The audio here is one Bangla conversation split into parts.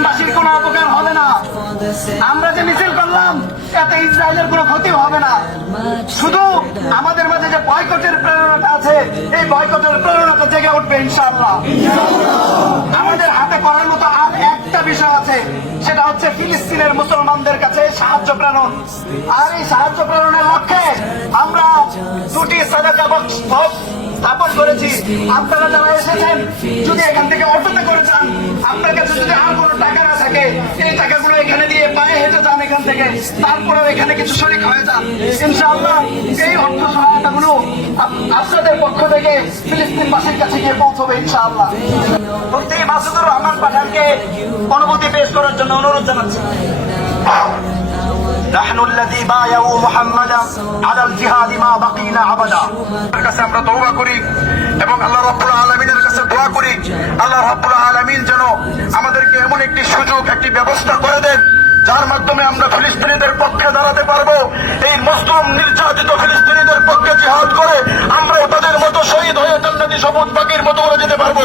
ফিলিস্তিনবাসীর কোনো উপকার হবে না। আমরা যে মিছিল করলাম এতে ইসরায়েলের কোনো ক্ষতি হবে না। শুধু আমাদের মাঝে যে বয়কটের প্রেরণাটা আছে, এই বয়কটের প্রেরণাটা জেগে উঠবে ইনশাআল্লাহ। আমাদের হাতে করার মতো আর একটা বিষয় আছে, সেটা হচ্ছে ফিলিস্তিনের মুসলমানদের কাছে সাহায্য প্রেরণ। আর এই সাহায্য প্রেরণের লক্ষ্যে আমরা দুটি সাদাকা বক্স স্থাপন করেছি। আপনারা যারা এসেছেন, যদি এখান থেকে অটোতে করে যান, আপনার কাছে যদি আর কোনো টাকা না থাকে, এই টাকাগুলো এখানে দিয়ে পায়ে হেঁটে যান এখান থেকে, তারপরেও এখানে কিছু শরীক হয়ে যান। ইনশাআল্লাহ এই অর্থ সহায়তাগুলো আপনাদের পক্ষ থেকে ফিলিস্তিনবাসীর কাছে গিয়ে পৌঁছবে ইনশাআল্লাহ। মুফতি মাসুদুর রহমান পাঠানকে অনুমতি পেশ করার জন্য অনুরোধ জানাচ্ছি। নাহনু আল্লাযী বায়াউ মুহাম্মাদান আলাল জিহাদি মা বাকিনা আবাদা। তার কাছে আমরা তওবা করি এবং আল্লাহ রাব্বুল আলামিনের কাছে দোয়া করি, আল্লাহ রাব্বুল আলামিন যেন আমাদেরকে এমন একটি সুযোগ, একটি ব্যবস্থা করে দেন, যার মাধ্যমে আমরা ফিলিস্তিনিদের পক্ষে দাঁড়াতে পারবো। এই মুসলিম নির্যাতিত ফিলিস্তিনিদের পক্ষে জিহাদ করে আমরাও তাদের মতো শহীদ হয়ে জান্নাতি শপথ বাকির মতো করে যেতে পারবো।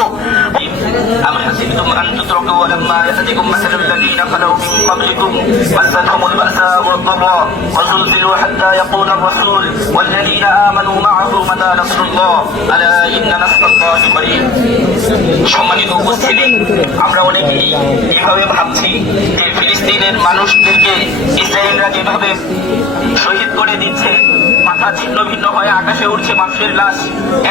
أم حسبتم أن تتركوا ولما يأتكم مثل الذين خلوا من قبلكم مستهم البأساء والضراء وزلزلوا حتى يقول الرسول والذين آمنوا معه متى نصر الله ألا إن نصر الله قريب। সম্মানিত উপস্থিতি, আমরা অনেকেই এভাবে ভাবছি যে ফিলিস্তিনের মানুষদেরকে ইসরায়েলরা যেভাবে শহীদ করে দিচ্ছে, মাথা ছিন্ন ভিন্ন হয়ে আকাশে উঠছে মানুষের লাশ,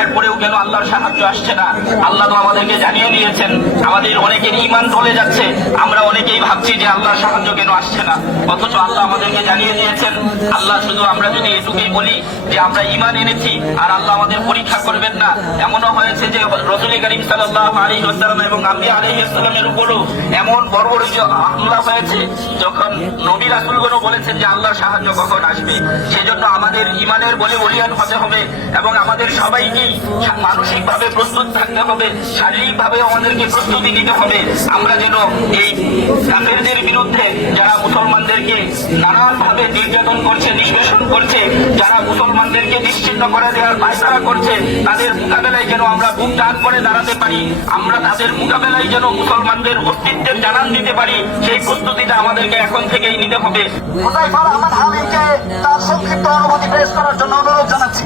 এরপরেও কেন আল্লাহর সাহায্য আসছে না? আল্লাহ তো আমাদেরকে জানিয়ে দিয়েছেন। আমাদের অনেকের ঈমান চলে যাচ্ছে, আমরা অনেকেই ভাবছি যে আল্লাহর সাহায্য কেন আসছে না, অথচ আল্লাহ আমাদেরকে জানিয়ে দিয়েছেন। আল্লাহ শুধু আমরা যদি এটুকুই বলি যে আমরা ঈমান এনেছি আর আল্লাহ আমাদের পরীক্ষা করবেন না। এমনও হয়েছে যে রাসূল করিম সাল্লাল্লাহু আলাইহি ওয়াসাল্লাম এবং আম্বিয়া আলাইহিস সালামের উপরও এমন বড় বড় হামলা হয়েছে, যখন নবী রাসূলগণও বলেছেন যে আল্লাহর সাহায্য কখন আসবে। সেজন্য আমাদের ঈমানের বলে বলিয়ান হতে হবে এবং আমাদের সবাইকেই মানসিকভাবে প্রস্তুত থাকতে হবে, শারীরিকভাবে আমাদেরকে প্রস্তুতি নিতে হবে। আমরা যেন এই কাফেরদের বিরুদ্ধে, যারা মুসলমানদেরকে নানানভাবে নির্যাতন করছে, নিষ্পেষণ করছে, যারা মুসলমানদেরকে নিশ্চিহ্ন করে দেওয়ার পায়তারা করছে, তাদের মোকাবেলায় যেন আমরা বুক টান করে দাঁড়াতে পারি। আমরা তাদের মোকাবেলায় যেন মুসলমানদের অস্তিত্বের জানান দিতে পারি, সেই প্রস্তুতিটা আমাদেরকে এখন থেকেই নিতে হবে। হুযায়ফা আহমদ হামিদকে তার সংক্ষিপ্ত অনুমতি পেশ করার জন্য অনুরোধ জানাচ্ছি।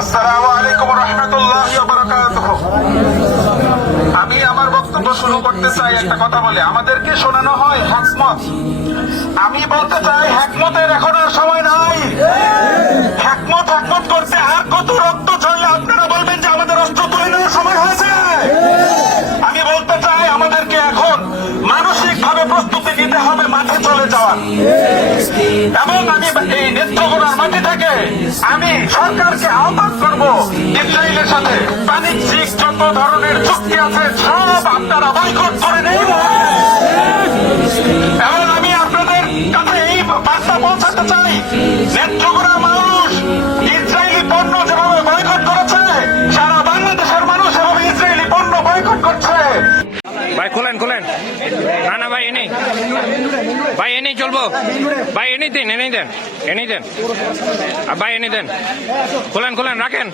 আসসালামু আলাইকুম ওয়া রাহমাতুল্লাহি ওয়া বারাকাতুহু। আমি আমার বক্তব্য শুরু করতে চাই একটা কথা বলে। আমাদেরকে শোনানো হয় হিকমত। আমি বলতে চাই হিকমতের এখন আর সময় নাই। হিকমত করতে আর কত রক্ত ঝরলে আপনারা বলবেন যে আমাদের অস্ত্র তুলে নেওয়ার সময় হয়েছে? আমি বলতে চাই আমাদেরকে এখন মানসিকভাবে প্রস্তুতি নিতে হবে মাঠে চলে যাওয়ার। এবং আমি এই নেত্রকোনার মাটি থেকে আমি সরকারকে আহ্বান করব, ইসরায়েলের সাথে বাণিজ্যিক যত ধরনের চুক্তি আছে সব আপনারা বয়কট করে নিন। এবং আমি আপনাদের কাছে এই বার্তা পৌঁছাতে চাই, নেত্রকোনার মানুষ ইসরায়েলি পণ্য যেভাবে বয়কট করেছে, সারা বাংলাদেশের মানুষ এভাবে ইসরায়েলি পণ্য বয়কট করছে। ভাই খোলেন না ভাই এনেই চলবো ভাই, এনেই দেন ভাই, এনে দেন, খোলেন রাখেন।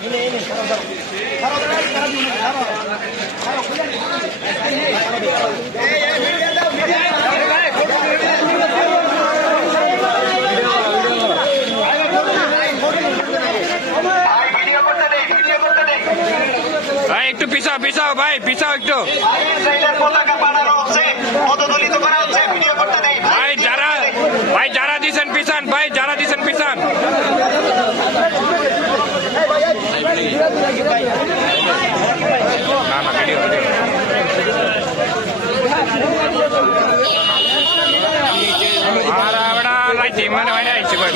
ভাই একটু পিছাও ভাই, পিছাও একটু। ভাই যারা দিছেন পিছান, ভাই যারা দিছেন পিছান। আর আমরা লাইছি মানে হয় না ইচ্ছে করে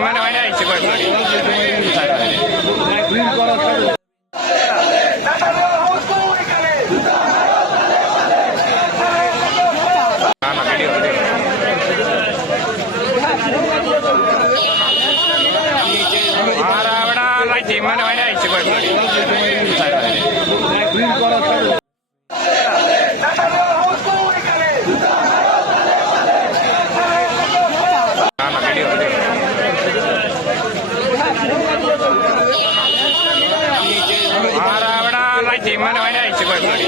মানে হয় না ইচ্ছে করে আর আমরা লাইছি মানে হয় না ইচ্ছে করে গাড়ি